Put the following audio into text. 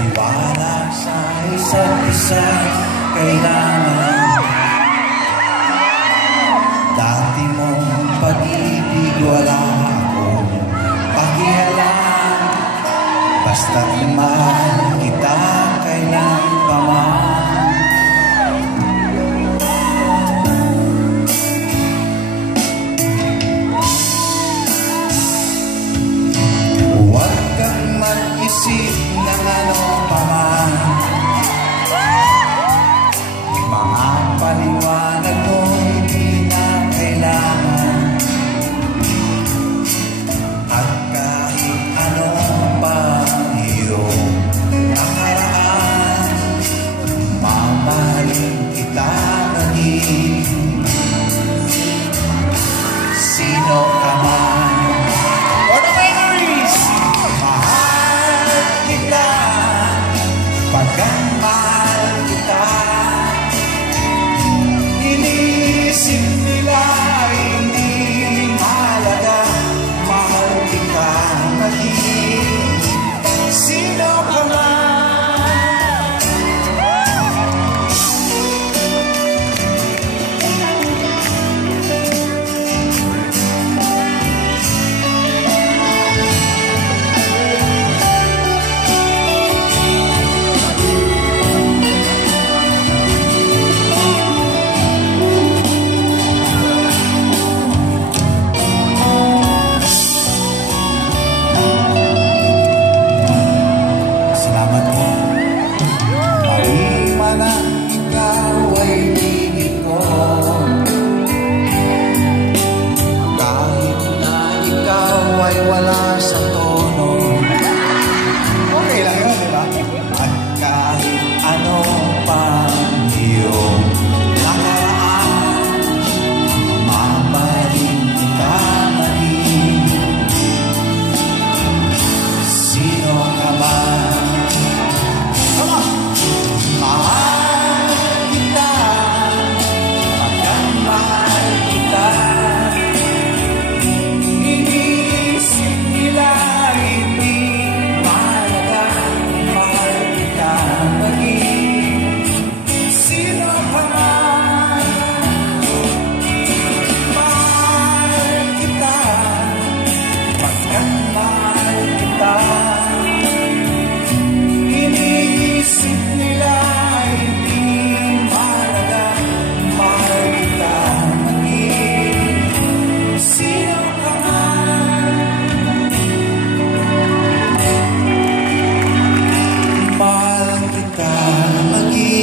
Tiwala sa isa't isa kailangan. Dati mong pag-ibig wala akong pakialam. Basta't mahal kita kailan pa man. Huwag kang mag-isip ng ano pa man. Mga paliwanag mo hindi na kailangan. At kahit ano pa iyong nakaraan, mamahalin kita maging sino ka man. Pagkat mahal kita, inisip nila hindi mahalaga. Mahal kita maging sino ka man. Wala sa tono. Okay lang yun, diba? At kahit ano pa iyong nakaraan, mamahalin kita maging sino ka man. Come on! Mahal kita, pagkat mahal kita. Mahal kita maging